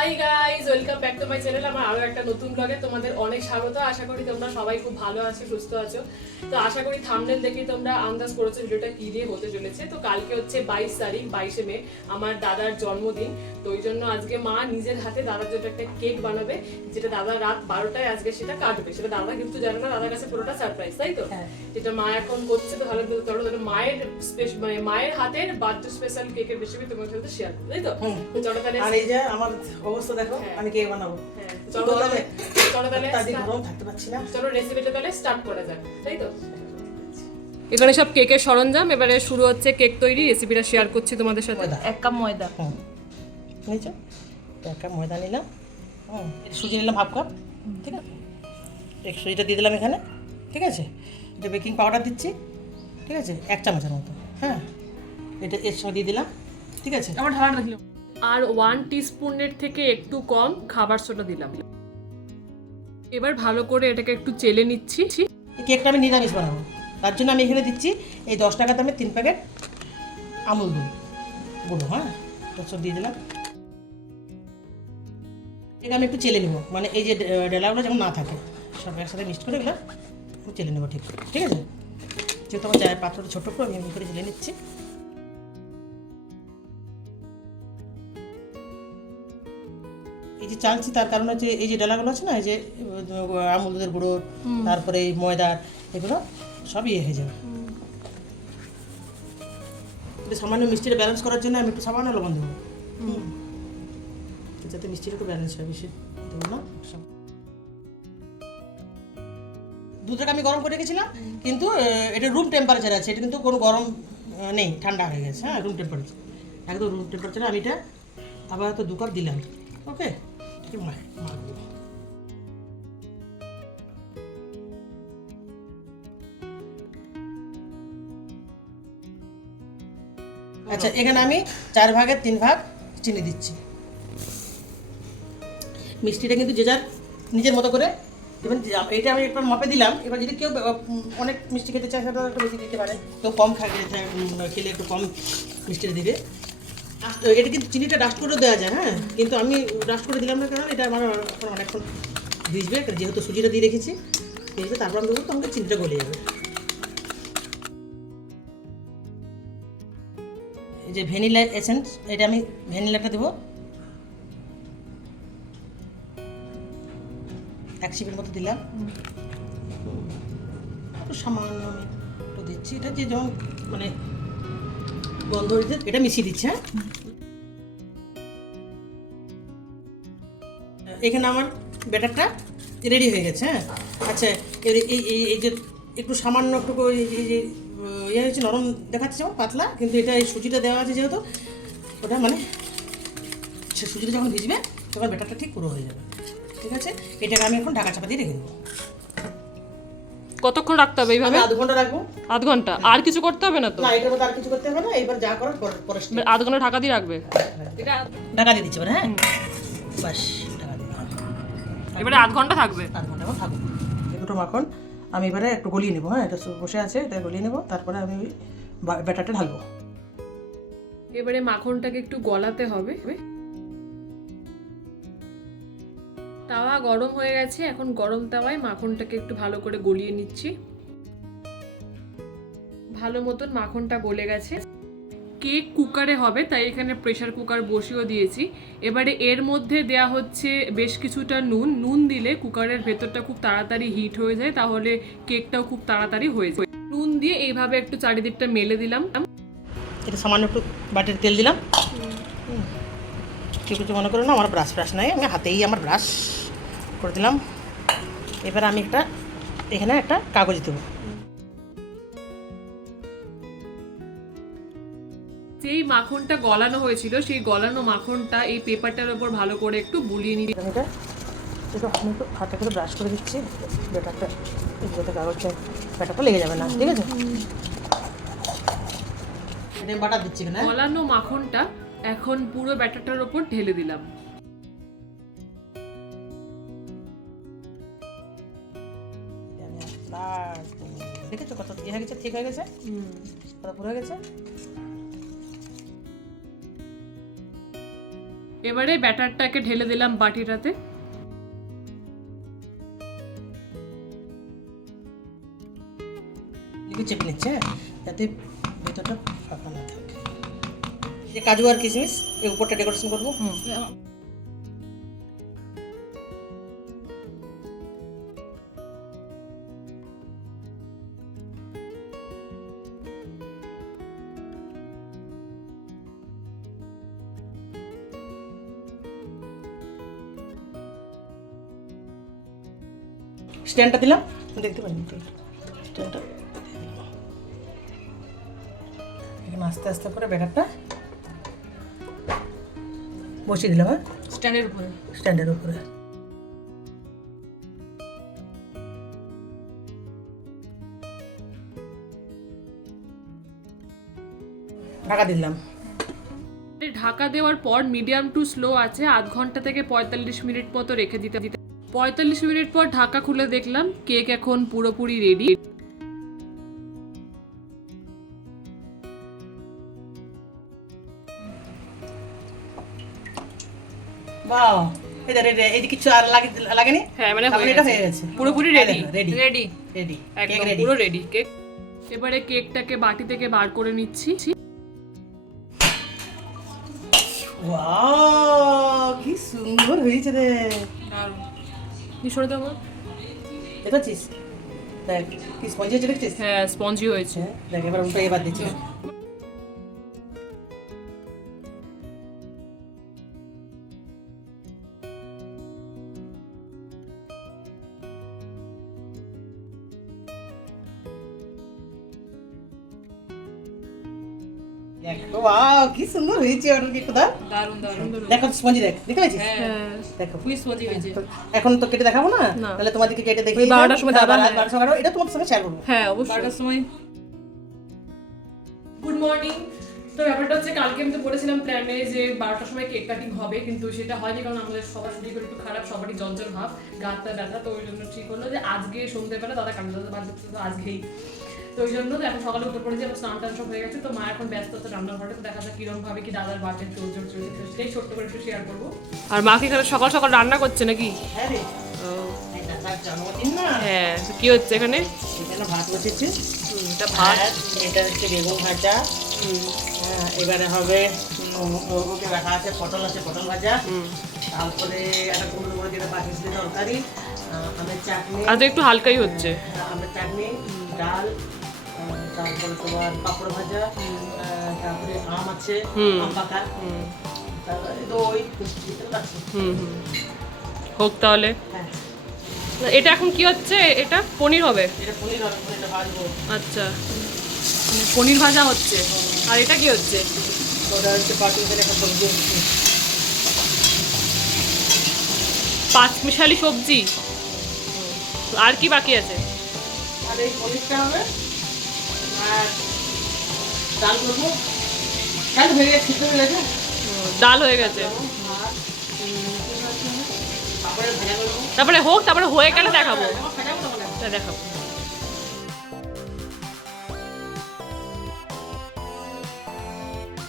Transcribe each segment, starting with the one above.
Hi guys, welcome back to my channel. আমার আরো একটা নতুন ব্লগে তোমাদের অনেক স্বাগত। আশা করি তোমরা সবাই খুব ভালো আছো, সুস্থ আছো। তো আশা করি থাম্বনেল দেখে তোমরা আন্দাজ করেছো ভিডিওটা কি দিয়ে হতে চলেছে। তো কালকে হচ্ছে 22 তারিখ, 22শে মে, আমার দাদার জন্মদিন। তো ওই জন্য আজকে মা নিজের হাতে দাদার জন্য একটা কেক বানাবে, যেটা দাদা রাত 12টায় আজকে সেটা কাটবে। সেটা দাদা কিন্তু জানে না, দাদার কাছে পুরোটা সারপ্রাইজ, তাই তো? যেটা মা এখন করছে। তো ভালো চলো মায়ের মানে মায়ের হাতের বার্থডে স্পেশাল কেকের রেসিপি তোমার সাথে শেয়ার করবো, তাই তো? চলো তাহলে। আর এই যে আমার অবস্থা দেখো, আমি কেক বানাবো। চলো তাহলে থাকতে পারছি না। চলো রেসিপিটা তাহলে স্টার্ট করা যাক, তাই তো? এখানে সব কেকের সরঞ্জাম, এবারে শুরু হচ্ছে কেক তৈরি। রেসিপিটা শেয়ার করছি তোমাদের সাথে। 1 কাপ ময়দা, নিয়েছো? 1 কাপ ময়দা নিলাম। সুজি নিলাম হাফ কাপ, ঠিক আছে? এক সুজিটা দিয়ে দিলাম এখানে, ঠিক আছে? এটা বেকিং পাউডার দিচ্ছি, ঠিক আছে? 1 চামচের মতো। হ্যাঁ, এটা এর সঙ্গে দিয়ে দিলাম, ঠিক আছে? আমার ঢালা রাখলাম। আর 1 টিস্পুনের থেকে একটু কম খাবার সোডা দিলাম। এবার ভালো করে এটাকে একটু চেলে নিচ্ছি। এই কেকটা আমি নিরামিষ বানাবো, তার জন্য আমি এখানে দিচ্ছি এই 10 টাকা দামে 3 প্যাকেট আমুল দুধ গুঁড়ো। হ্যাঁ, সব দিয়ে দিলাম। এটা আমি একটু চেলে নেবো, মানে এই যে ডেলাগুলো যেমন না থাকে, সব একসাথে মিক্সড করে এগুলো আমি চেলে নেবো, ঠিক ঠিক আছে? যেহেতু আমার চায়ের পাত্রটা ছোটো করে আমি এমনি করে চেলে নিচ্ছি। এই যে চালছি তার কারণ হচ্ছে এই যে ডেলাগুলো আছে না, এই যে আমুল দুধের গুঁড়ো, তারপরে এই ময়দার, এগুলো সব ইয়ে হয়ে যাবে। সামান্য মিষ্টিটা ব্যালেন্স করার জন্য আমি একটু সামান্য লবণ দেবো, যাতে মিষ্টিটা একটু ব্যালেন্স হয়, বেশি দেবো না। দুধটাকে আমি গরম করে রেখেছিলাম, কিন্তু এটা রুম টেম্পারেচার আছে, এটা কিন্তু কোনো গরম নেই, ঠান্ডা হয়ে গেছে। হ্যাঁ, রুম টেম্পারেচার, একদম রুম টেম্পারেচারে আমি এটা আবার তো 2 কাপ দিলাম। ওকে, ঠিক আছে? আচ্ছা, এখানে আমি 4 ভাগের 3 ভাগ চিনি দিচ্ছি। মিষ্টিটা কিন্তু যে যার নিজের মতো করে দেবেন। এইটা আমি একবার মাপে দিলাম। এবার যদি কেউ অনেক মিষ্টি খেতে চায় সেটা একটু বেশি দিতে পারে, কেউ কম খেলে একটু কম মিষ্টিটা দিবে। এটা কিন্তু চিনিটা ডাস্ট করেও দেওয়া যায়। হ্যাঁ, কিন্তু আমি ডাস্ট করে দিলাম না, কারণ এটা আমার এখন অনেকক্ষণ ভিজবে, যেহেতু সুজিটা দিয়ে রেখেছি, ভিজবে। তারপর আমি দেবো, তো আমাকে চিনিটা গলে যাবে। এই যে ভ্যানিলা এসেন্স, এটা আমি ভ্যানিলাটা দেবো 1 চিমটির মতো দিলাম। একটু সামান্য আমি একটু দিচ্ছি, এটা যে যেমন মানে গন্ধ হয়েছে, এটা মিশিয়ে দিচ্ছি। হ্যাঁ, এখানে আমার ব্যাটারটা রেডি হয়ে গেছে। হ্যাঁ, আচ্ছা, এই যে একটু সামান্য একটু এই যে ইয়ে হয়েছে, নরম দেখাচ্ছে যেমন পাতলা, কিন্তু এটা এই সুজিটা দেওয়া আছে যেহেতু, ওটা মানে সে সুজিটা যখন ভিজবে তখন ব্যাটারটা ঠিক পুরো হয়ে যাবে, ঠিক আছে? এটাকে আমি এখন ঢাকা চাপা দিয়ে রেখে দেবো। কতক্ষণ রাখতে হবে এইভাবে? 1/2 ঘন্টা রাখবো। 1/2 ঘন্টা? আর কিছু করতে হবে না তো? না, এটার মধ্যে আর কিছু করতে হবে না। এবার যা করার পরে 1/2 ঘন্টা ঢাকা দিয়ে রাখবে। এটা ঢাকা দিয়ে দিচ্ছি এবার। হ্যাঁ, বাস ঢাকা দিয়ে এবারে 1/2 ঘন্টা থাকবে। 1/2 ঘন্টা এখন থাকবে। এই দুটো মাখন আমি এবারে একটু গলিয়ে নেবো। হ্যাঁ, এটা বসে আছে, এটা গলিয়ে নেবো, তারপরে আমি ব্যাটারটা ঢালবো। এবারে মাখনটাকে একটু গলাতে হবে। তাওয়া গরম হয়ে গেছে, এখন গরম তাওয়ায় মাখনটাকে একটু ভালো করে গলিয়ে নিচ্ছি। ভালো মতন মাখনটা গলে গেছে। কেক কুকারে হবে, তাই এখানে প্রেসার কুকার বসিয়ে দিয়েছি। এবারে এর মধ্যে দেয়া হচ্ছে বেশ কিছুটা নুন দিলে কুকারের ভেতরটা খুব তাড়াতাড়ি হিট হয়ে যায়, তাহলে কেকটাও খুব তাড়াতাড়ি হয়ে যায়। নুন দিয়ে এইভাবে একটু চারিদিকটা মেলে দিলাম। এটা সামান্য একটু বাটির তেল দিলাম। কেউ কিছু মনে করো না, আমার ব্রাশ নাই, আমি হাতেই আমার ব্রাশ করে দিলাম। এবার আমি এখানে একটা কাগজ দেবো। যেই মাখনটা গলানো হয়েছিল, সেই গলানো মাখনটা এই পেপারটার উপর ভালো করে একটু বুলিয়ে নিই। আমি একটু হাতে করে ব্রাশ করে দিচ্ছি, ব্যাটারটা যাতে ব্যাটারটা লেগে যাবে না, ঠিক আছে? এটা বাটার দিচ্ছি না। গলানো মাখনটা এখন পুরো ব্যাটারটার উপর ঢেলে দিলাম। দেখেছো কত ইয়ে হয়ে গেছে, ঠিক হয়ে গেছে, কত পুরো হয়ে গেছে। এবারে ব্যাটারটাকে ঢেলে দিলাম বাটিটাতে। একটু চেপে নিচ্ছে, হ্যাঁ, যাতে ভেতরটা ফাঁকা না থাকে। এই যে কাজু আর কিশমিশ এই উপরটা ডেকোরেশন করবো। স্ট্যান্ডটা দিলাম, দেখতে পারেন স্ট্যান্ডটা এখানে আস্তে আস্তে করে ব্যাটারটা বসিয়ে দিলাম। হ্যাঁ, স্ট্যান্ডের উপরে। স্ট্যান্ডের উপরে ঢাকা দিলাম। ঢাকা দেওয়ার পর মিডিয়াম টু স্লো আছে 0.5 ঘন্টা থেকে 45 মিনিট মতো রেখে দিতে। 45 মিনিট পর ঢাকা খুলে দেখলাম কেক এখন পুরোপুরি রেডি। বাহ, এটা রেডি। এই যে কিছু আর লাগেনি। হ্যাঁ মানে তারপরে এটা হয়ে গেছে, পুরোপুরি রেডি। রেডি রেডি রেডি একদম পুরো রেডি কেক। এবারে কেকটাকে বাটি থেকে বার করে নিচ্ছি। ওয়াও, কি সুন্দর হয়েছে রে। সরে দেবো। দেখেছিস, দেখ কি স্পঞ্জি হয়েছে, দেখছিস? হ্যাঁ স্পঞ্জি হয়েছে। দেখ এবার উল্টো এবার দিচ্ছি। দেখো, ওয়াও কি সুন্দর হয়েছে। অর্ডার কি কোথা? দারুন দারুন। দেখো স্পঞ্জি, দেখ দেখতে পাচ্ছিস? হ্যাঁ দেখো খুবই স্পঞ্জি হয়েছে। এখন তো কেটে দেখাবো না, না। তাহলে তোমাদেরকে কেটে দেখিয়ে 12টার সময় দাদা, হ্যাঁ। 12টার সময় এটা তোমাদের সঙ্গে শেয়ার করবো। হ্যাঁ অবশ্যই 12টার সময়। Good morning. তো ব্যাপারটা হচ্ছে কালকে আমি তো বলেছিলাম প্ল্যানে যে 12টার সময় কেক কাটিং হবে, কিন্তু সেটা হয়নি কারণ আমাদের সবার শরীর একটু খারাপ, সবারই জঞ্জল ভাব, গাঁটটা ব্যথা। তো ওই জন্য ঠিক হলো যে আজকে সন্ধ্যেবেলা দাদা কাটবে, দাদা বাদ দিচ্ছে তো আজকেই। তো ওই জন্য তো এখন সকালে উঠে পড়েছি, এখন স্নান টান সব হয়ে গেছে। তো মা এখন ব্যস্ত হচ্ছে রান্নাঘরে। তো দেখা যাক কিরকম ভাবে কি দাদার বার্থডে চলছে, সেটাই ছোট্ট করে একটু শেয়ার করবো। আর মা কি সকাল সকাল রান্না করছে নাকি? হ্যাঁ রে, এই দাদার জন্মদিন না। হ্যাঁ কি হচ্ছে এখানে? এখানে ভাত বসেছে, এটা ভাত, এটা হচ্ছে বেগুন ভাজা। হ্যাঁ, এবারে হবে ওকে রাখা আছে, পটল আছে, পটল ভাজা। তারপরে একটা কুমড়ো বড় যেটা বাকি ছিল তরকারি, আমের চাটনি। আজ একটু হালকাই হচ্ছে। আমের চাটনি, ডাল, তারপরে তোমার পাঁপড় ভাজা, তারপরে আম আছে, আম পাকা, তারপরে দই আছে। হোক তাহলে। হ্যাঁ, এটা এখন কি হচ্ছে? এটা পনির হবে। এটা পনির হবে, পনিরটা ভাজবো। আচ্ছা মানে পনির ভাজা হচ্ছে। আর এটা কি হচ্ছে? ওটা হচ্ছে পাটির একটা সবজি হচ্ছে। পাঁচমিশালি সবজি। আর কি বাকি আছে? আর এই পনিরটা হবে, আর ডাল করবো। ডাল হয়ে গেছে, সিদ্ধ হয়ে গেছে। ডাল হয়ে গেছে। তারপরে ভাজা করবো। তারপরে হোক, তারপরে হয়ে গেলে দেখাবো। ভাজাবো তাহলে। হ্যাঁ, দেখাবো।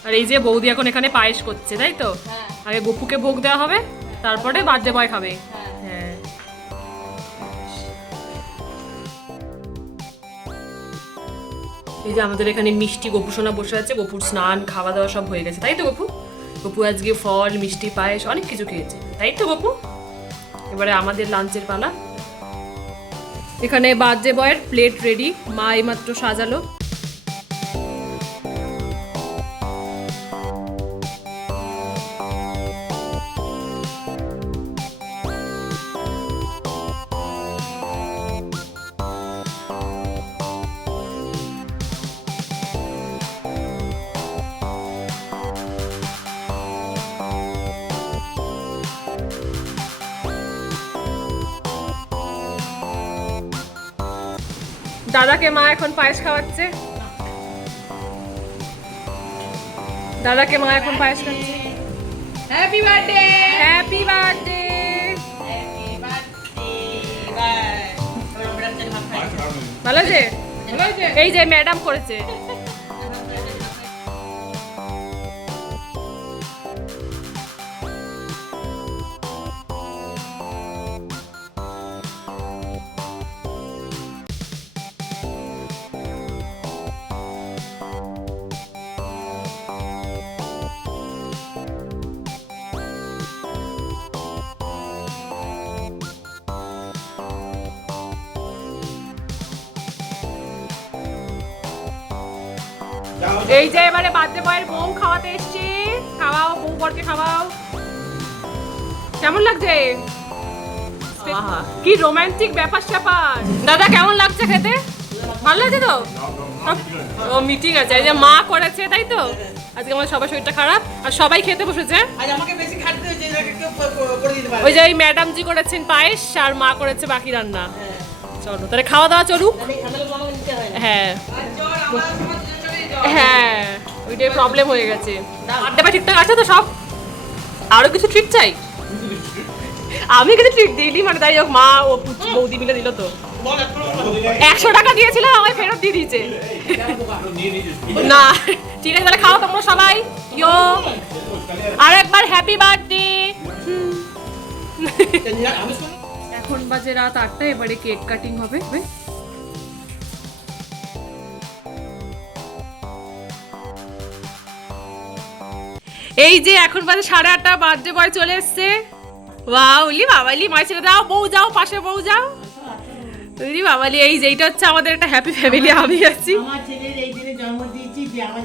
আর এই যে বৌদি এখন এখানে পায়েস করছে, তাই তো? আগে গপুকে ভোগ দেওয়া হবে, তারপরে বার্থডে বয় খাবে। হ্যাঁ এই যে আমাদের এখানে মিষ্টি গপু সোনা বসে আছে। গপুর স্নান খাওয়া দাওয়া সব হয়ে গেছে, তাই তো গপু? গপু আজকে ফল মিষ্টি পায়েস অনেক কিছু খেয়েছে, তাই তো গপু? এবারে আমাদের লাঞ্চের পালা। এখানে বার্থডে বয়ের প্লেট রেডি, মা এইমাত্র সাজালো। দাদাকে মা এখন পায়েস খাওয়াচ্ছে। দাদাকে মা এখন পায়েস খাওয়াচ্ছে। Happy birthday, happy birthday. ভালো আছে? এই যে ম্যাডাম করেছে। এই যে এবারে বার্থডে বয়ের বোম খাওয়াতে এসছি, খাওয়াও বউ বরকে খাওয়াও। কেমন লাগছে? আহা, কি রোমান্টিক ব্যাপার স্যাপার। দাদা কেমন লাগছে খেতে? ভালো লাগছে তো? ও মিটিং আছে, এই যে মা করেছে তাই তো? আজকে আমাদের সবার শরীরটা খারাপ আর সবাই খেতে বসেছে। আজ আমাকে বেশি খাটতে হয়েছে, এটাকে কেউ করে দিতে পারে। ওই যে ওই ম্যাডাম জি করেছেন পায়েস আর মা করেছে বাকি রান্না। চলো তাহলে খাওয়া দাওয়া চলুক। হ্যাঁ হ্যাঁ ওইটাই প্রবলেম হয়ে গেছে। বার্থডে বা ঠিকঠাক আছে তো সব? আরো কিছু ট্রিট চাই? আমি কিছু ট্রিট দিইনি, মানে তাই হোক মা ও বৌদি মিলে দিল তো। 100 টাকা দিয়েছিলাম আমায় ফেরত দিয়ে দিয়েছে। না ঠিক আছে তাহলে খাও তোমরা সবাই। ইয়ো আরেকবার হ্যাপি বার্থডে। এখন বাজে রাত 8টা, এবারে কেক কাটিং হবে। এই যে এখন বাজে 8:30, বার্থডে বয় চলে এসছে। ওয়াওলি বাবালি, মাই ছেড়ে দাও, বউ যাও, পাশে বউ যাও। তুই বাবালি, এই যে এইটা হচ্ছে আমাদের একটা হ্যাপি ফ্যামিলি। আমি আছি। আমার ছেলের এই দিনে জন্ম দিয়েছি যে আমার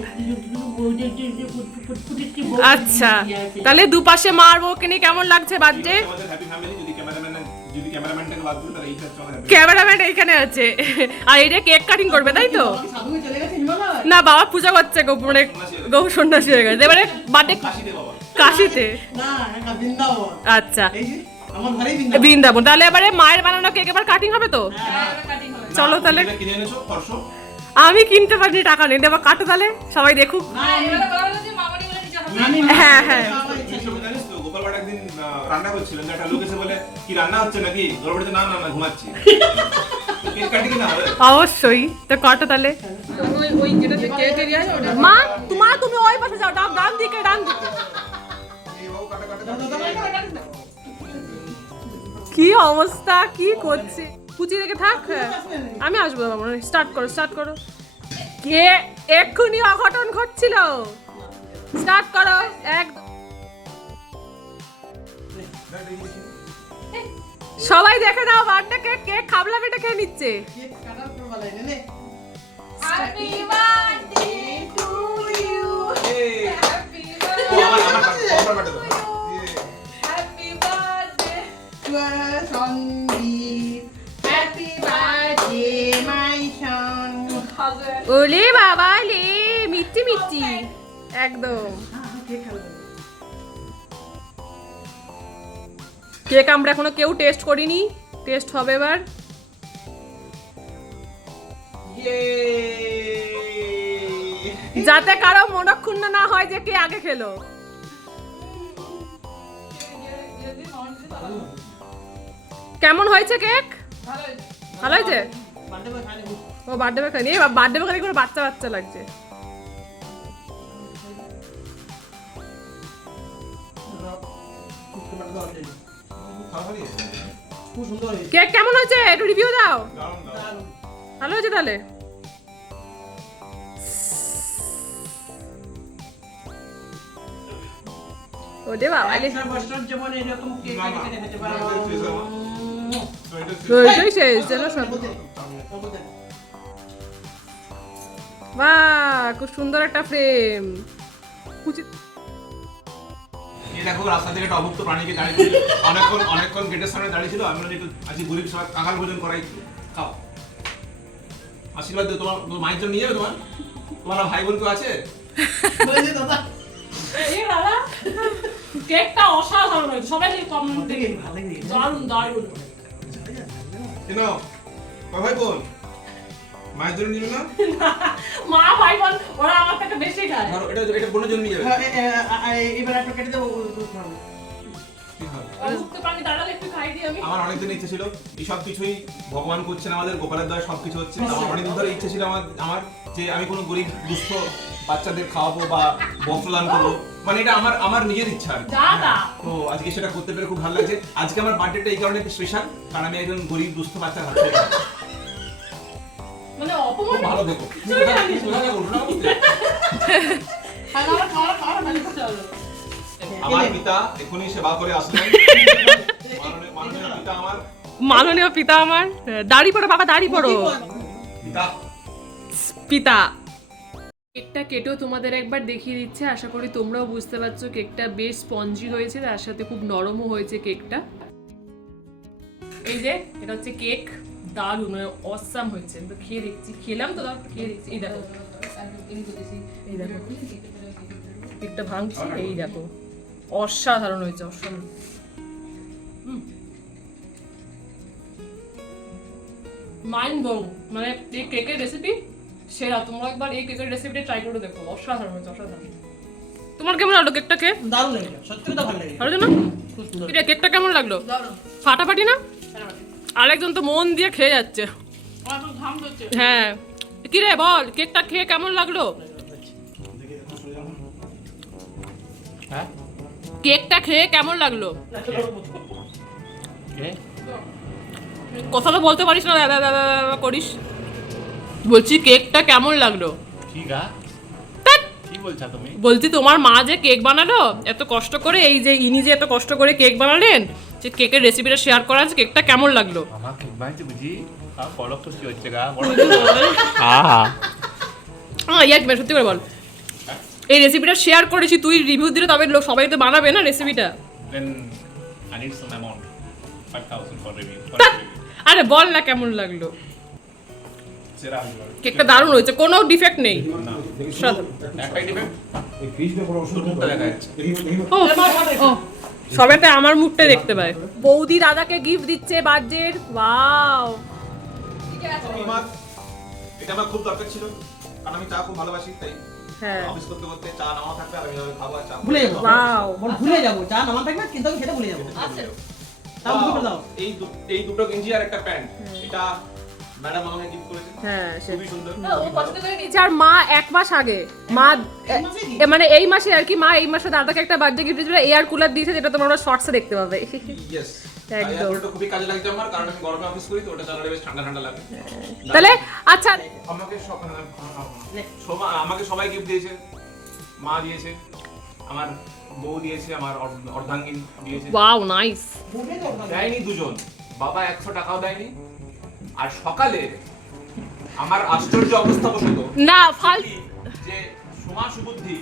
আচ্ছা তাহলে দুপাশে মা আর বউকে নিয়ে কেমন লাগছে বার্থডে? ক্যামেরাম্যান এখানে আছে আর এটা কেক কাটিং করবে তাই তো? না বাবা পূজা করছে, গোপনে গৌ সন্ন্যাসী হয়ে গেছে। এবারে বার্থডে কাশিতে। আচ্ছা বৃন্দাবন। তাহলে এবারে মায়ের বানানো কেক এবার কাটিং হবে তো? চলো তাহলে। আমি কিনতে পারিনি, টাকা নেই, এবার কাটো তাহলে, সবাই দেখুক। হ্যাঁ হ্যাঁ একদিন রান্না করছিলেন, একটা লোক এসে বলে কি রান্না হচ্ছে নাকি? গরবাড়িতে না না না ঘুমাচ্ছি। কেক কাটি কি না হবে? অবশ্যই তো কাটো তাহলে। মা তুমি ওই পাশে যাও, ডান দিকে ডান দিকে। কি অবস্থা, কি করছে? কুচি রেখে থাক, আমি আসবো। স্টার্ট করো স্টার্ট করো। কে এক্ষুনি অঘটন ঘটছিল? স্টার্ট করো। এক সবাই দেখে নাও বার্থডে কেক। কেক খাবলা বেটে খেয়ে নিচ্ছে। Happy birthday to you. Happy birthday. Happy birthday, my son. ওলে বাবা লে, মিষ্টি মিষ্টি একদম। কেক আমরা এখনো কেউ টেস্ট করিনি, টেস্ট হবে এবার। যাতে কারো মনক্ষুণ্ণ না হয় যে কে আগে খেলো। কেমন হয়েছে কেক? ভালো হয়েছে? ও বার্থডে বেকার নিয়ে, বার্থডে বেকারি করে বাচ্চা বাচ্চা লাগছে। কেক কেমন হয়েছে একটু রিভিউ দাও। ভালো হয়েছে তাহলে? ওরে বাবা রে, যেমন এরকম কেক খেতে পারো। ওইটাই শেষ যেন সব। বাহ খুব সুন্দর একটা ফ্রেম। দেখো রাস্তা থেকে একটা অভুক্ত প্রাণীকে দাঁড়িয়ে অনেকক্ষণ গেটের সামনে দাঁড়িয়ে ছিল। আমি একটু আজকে গরিব সবাই কাকার ভোজন করাই, খাও আশীর্বাদ দিও। তোমার মায়ের জন্য নিয়ে যাবে? তোমার ভাই বোন কেউ আছে? কেকটা অসাধারণ হয়েছে, সবাই কমেন্ট দেখে দারুণ দারুণ। কেন ভাই বোন মায়ের জন্য নিবে না? মা ভাই বোন ওরা আমার থেকে বেশি খায়। ধরো এটা বোনের জন্য নিয়ে যাবে। এবার একটা কেটে দেবো। আমার অনেকদিন ইচ্ছে ছিল, এই সব কিছুই ভগবান করছেন আমাদের, গোপালের দ্বারা সবকিছু হচ্ছে। আমার অনেকদিন ধরে ইচ্ছে ছিল আমার যে আমি কোনো গরিব দুস্থ বাচ্চাদের খাওয়াবো বা বস্ত্রদান করবো, মানে এটা আমার নিজের ইচ্ছা আর কি। তো আজকে সেটা করতে পেরে খুব ভালো লাগছে। আজকে আমার বার্থডেটা এই কারণে স্পেশাল, কারণ আমি একজন গরিব দুস্থ বাচ্চার হাত থেকে মানে অপমান ভালো দেখো। আমার পিতা এখনই সেবা করে আসলেন। মাননীয় পিতা আমার, মাননীয় পিতা আমার। দাড়ি পড়ো বাবা, দাড়ি পড়ো। পিতা পিতা কেকটা কেটেও তোমাদের একবার দেখিয়ে দিচ্ছে, আশা করি তোমরাও বুঝতে পারছো কেকটা বেশ স্পঞ্জি হয়েছে, তার সাথে খুব নরমও হয়েছে কেকটা। এই যে এটা হচ্ছে কেক, দারুণ অসাম হয়েছে। তো খেয়ে দেখছি, খেলাম তো তারপর খেয়ে দেখছি। এই দেখো, এই দেখো কেকটা ভাঙছি, এই দেখো অসাধারণ হয়েছে, অসাধারণ। মাইন্ড ব্লোয়িং, মানে এই কেকের রেসিপি সেরা। তোমরা একবার এই কেকের রেসিপিটা ট্রাই করে দেখো, অসাধারণ হয়েছে, অসাধারণ। তোমার কেমন লাগলো কেকটা? কে দারুণ লেগেছে, সত্যি কথা ভালো লেগেছে। ভালো না? খুব সুন্দর। এটা কেকটা কেমন লাগলো? ফাটাফাটি না? আরেকজন তো মন দিয়ে খেয়ে যাচ্ছে। হ্যাঁ, কি রে বল, কেকটা খেয়ে কেমন লাগলো? হ্যাঁ কেকটা খেয়ে কেমন লাগলো? কথা তো বলতে পারিস না, করিস। বলছি কেকটা কেমন লাগলো? ঠিক আছে, কি বলছো তুমি? বলছি তোমার মা যে কেক বানালো এত কষ্ট করে, এই যে ইনি যে এত কষ্ট করে কেক বানালেন, যে কেকের রেসিপিটা শেয়ার করা আছে, কেকটা কেমন লাগলো? আমার কেক বানিয়েছে বুঝি, আর বড় খুশি হচ্ছে গা। সত্যি করে বল, এই রেসিপিটা শেয়ার করেছি, তুই রিভিউ দিলে তবে লোক সবাই তো বানাবে না রেসিপিটা। Then I need some amount, 5,000 for review. আরে বল না কেমন লাগলো? সেরা কেকটা দারুণ হয়েছে, কোনো ডিফেক্ট নেই। একটাই ডিফেক্ট, মুখটা দেখা যাচ্ছে। সবাই তো আমার মুখটাই দেখতে পায়। বৌদি দাদাকে গিফট দিচ্ছে বার্থডের। ওয়াও, এটা আমার খুব দরকার ছিল, কারণ আমি চা খুব ভালোবাসি, তাই হ্যাঁ অফিস করতে করতে চা নামা থাকবে আর আমি খাবো আর চা ভুলে যাবো, ওয়াও, ভুলে যাবো, চা নামান থাকবে কিন্তু আমি সেটা ভুলে যাবো। তাও দুটো দাও। এই দুটো গেঞ্জি আর একটা প্যান্ট, এটা ম্যাডাম আমাকে গিফট করেছে, হ্যাঁ খুবই সুন্দর। আর মা 1 মাস আগে, মা মানে এই মাসে আর কি, মা এই মাসে দাদাকে একটা বার্থডে গিফট দিয়েছিল, এয়ার কুলার দিয়েছে, যেটা তোমরা শর্টসে দেখতে পাবে। ইয়েস, একদম। এটা খুবই কাজে লাগছে আমার, কারণ আমি গরমে অফিস করি তো, ওটা চালালে বেশ ঠান্ডা ঠান্ডা লাগে। তাহলে আচ্ছা, আমাকে সবাই গিফট দিয়েছে, মা দিয়েছে, আমার বউ দিয়েছে, আমার অর্ধাঙ্গিনী দিয়েছে। Wow nice. দেয়নি দুজন, বাবা 100 টাকাও দেয়নি। আর সকালে আমার আশ্চর্য অবস্থা বসত না ফাল যে সোমা সুবুদ্ধি,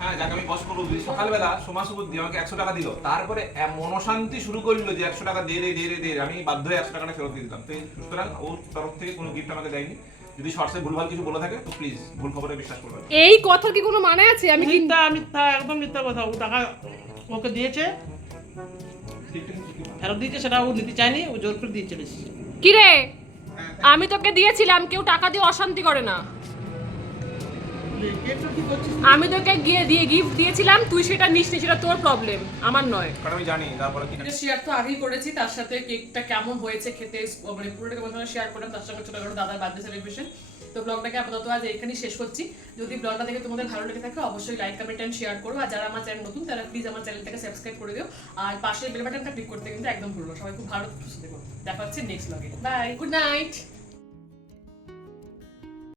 হ্যাঁ যাকে আমি বস করবো, সকালবেলা সোমা সুবুদ্ধি আমাকে 100 টাকা দিল, তারপরে মনশান্তি শুরু করলো যে 100 টাকা দে রে, আমি বাধ্য হয়ে 100 টাকাটা ফেরত দিয়ে দিতাম। তো সুতরাং ওর তরফ থেকে কোনো গিফট আমাকে দেয়নি। যদি শর্টসে ভুলভাল কিছু বলে থাকে তো প্লিজ ভুল খবরে বিশ্বাস করবেন। এই কথার কি কোনো মানে আছে? আমি কি মিথ্যা, একদম মিথ্যা কথা। ও টাকা ওকে দিয়েছে, ফেরত দিয়েছে, সেটা ও নিতে চায়নি, ও জোর করে দিয়ে চলেছে। কি রে, আমি তোকে দিয়েছিলাম, কেউ টাকা দিয়ে অশান্তি করে না। আমি তোকে গিফট দিয়েছিলাম, তুই সেটা নিস নি, সেটা তোর প্রবলেম, আমার নয়। কারণ আমি জানি তারপরে কি শেয়ার তো আগেই করেছি, তার সাথে কেকটা কেমন হয়েছে খেতে, মানে পুরোটাকে বলতে শেয়ার করলাম, তার সঙ্গে ছোটখাটো দাদার বার্থডে সেলিব্রেশন। তো ব্লগটাকে আপাতত আজ এখানেই শেষ করছি। যদি ব্লগটা দেখে তোমাদের ভালো লেগে থাকে অবশ্যই লাইক, কমেন্ট এন্ড শেয়ার করো। আর যারা আমার চ্যানেল নতুন তারা প্লিজ আমার চ্যানেলটাকে সাবস্ক্রাইব করে দিও, আর পাশের বেল বাটনটা ক্লিক করতে কিন্তু একদম ভুলবো। সবাই খুব ভালো সুস্থ থেকো, দেখা হচ্ছে নেক্সট ব্লগে। Bye, good night.